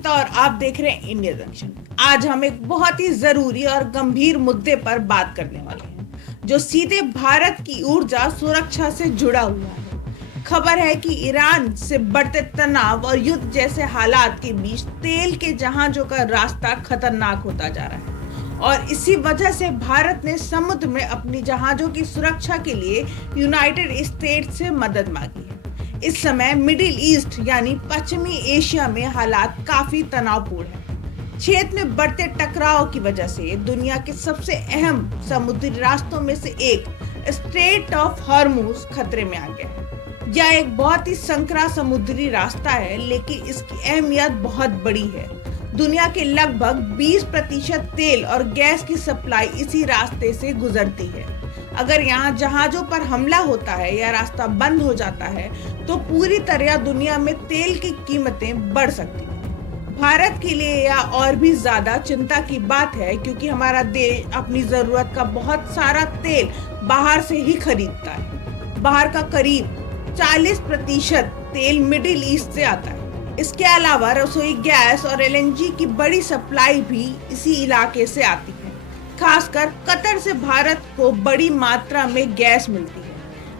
अंकिता और आप देख रहे हैं इंडिया जंक्शन। आज हम एक बहुत ही जरूरी और गंभीर मुद्दे पर बात करने वाले हैं जो सीधे भारत की ऊर्जा सुरक्षा से जुड़ा हुआ है। खबर है कि ईरान से बढ़ते तनाव और युद्ध जैसे हालात के बीच तेल के जहाजों का रास्ता खतरनाक होता जा रहा है और इसी वजह से भारत ने समुद्र में अपनी जहाजों की सुरक्षा के लिए यूनाइटेड स्टेट्स से मदद मांगी है। इस समय मिडिल ईस्ट यानी पश्चिमी एशिया में हालात काफी तनावपूर्ण हैं। क्षेत्र में बढ़ते टकराव की वजह से दुनिया के सबसे अहम समुद्री रास्तों में से एक स्ट्रेट ऑफ हॉर्मुज खतरे में आ गया है। यह एक बहुत ही संकरा समुद्री रास्ता है, लेकिन इसकी अहमियत बहुत बड़ी है। दुनिया के लगभग 20% तेल और गैस की सप्लाई इसी रास्ते से गुजरती है। अगर यहाँ जहाजों पर हमला होता है या रास्ता बंद हो जाता है तो पूरी तरह दुनिया में तेल की कीमतें बढ़ सकती हैं। भारत के लिए यह और भी ज्यादा चिंता की बात है क्योंकि हमारा देश अपनी जरूरत का बहुत सारा तेल बाहर से ही खरीदता है। बाहर का करीब 40% तेल मिडिल ईस्ट से आता है। इसके अलावा रसोई गैस और LNG की बड़ी सप्लाई भी इसी इलाके से आती है। खासकर कतर से भारत को बड़ी मात्रा में गैस मिलती है।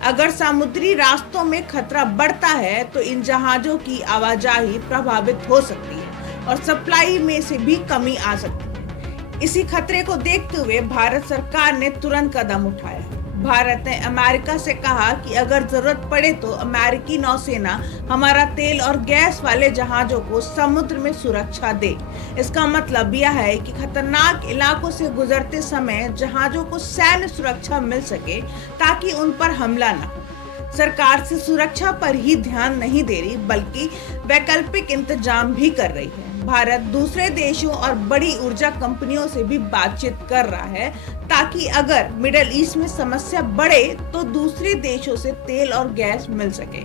अगर समुद्री रास्तों में खतरा बढ़ता है तो इन जहाजों की आवाजाही प्रभावित हो सकती है और सप्लाई में से भी कमी आ सकती है। इसी खतरे को देखते हुए भारत सरकार ने तुरंत कदम उठाया है। भारत ने अमेरिका से कहा कि अगर जरूरत पड़े तो अमेरिकी नौसेना हमारा तेल और गैस वाले जहाजों को समुद्र में सुरक्षा दे। इसका मतलब यह है कि खतरनाक इलाकों से गुजरते समय जहाजों को सैन्य सुरक्षा मिल सके ताकि उन पर हमला न हो। सरकार से सुरक्षा पर ही ध्यान नहीं दे रही बल्कि वैकल्पिक इंतजाम भी कर रही है। भारत दूसरे देशों और बड़ी ऊर्जा कंपनियों से भी बातचीत कर रहा है ताकि अगर मिडिल ईस्ट में समस्या बढ़े तो दूसरे देशों से तेल और गैस मिल सके।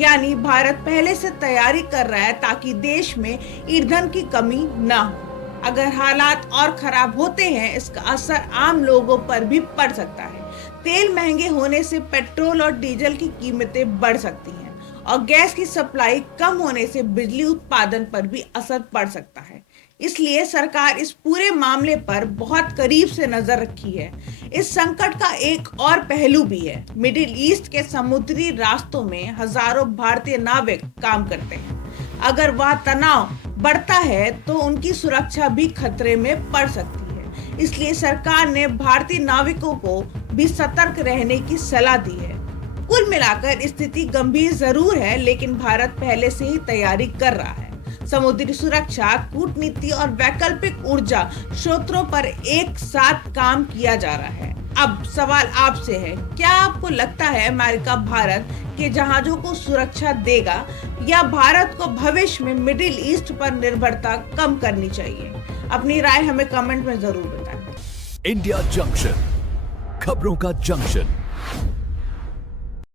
यानी भारत पहले से तैयारी कर रहा है ताकि देश में ईंधन की कमी ना हो। अगर हालात और खराब होते हैं इसका असर आम लोगों पर भी पड़ सकता है। तेल महंगे होने से पेट्रोल और डीजल की कीमतें बढ़ सकती हैं और गैस की सप्लाई कम होने से बिजली उत्पादन पर भी असर पड़ सकता है। इसलिए सरकार इस पूरे मामले पर बहुत करीब से नजर रखी है। इस संकट का एक और पहलू भी है। मिडिल ईस्ट के समुद्री रास्तों में हजारों भारतीय नाविक काम करते हैं। अगर वह तनाव बढ़ता है तो उनकी सुरक्षा भी खतरे में पड़ सकती है। इसलिए सरकार ने भारतीय नाविकों को भी सतर्क रहने की सलाह दी है। कुल मिलाकर स्थिति गंभीर जरूर है, लेकिन भारत पहले से ही तैयारी कर रहा है। समुद्री सुरक्षा, कूटनीति और वैकल्पिक ऊर्जा स्रोतों पर एक साथ काम किया जा रहा है। अब सवाल आपसे है, क्या आपको लगता है अमेरिका भारत के जहाजों को सुरक्षा देगा या भारत को भविष्य में मिडिल ईस्ट पर निर्भरता कम करनी चाहिए? अपनी राय हमें कमेंट में जरूर बताएं। इंडिया जंक्शन, खबरों का जंक्शन।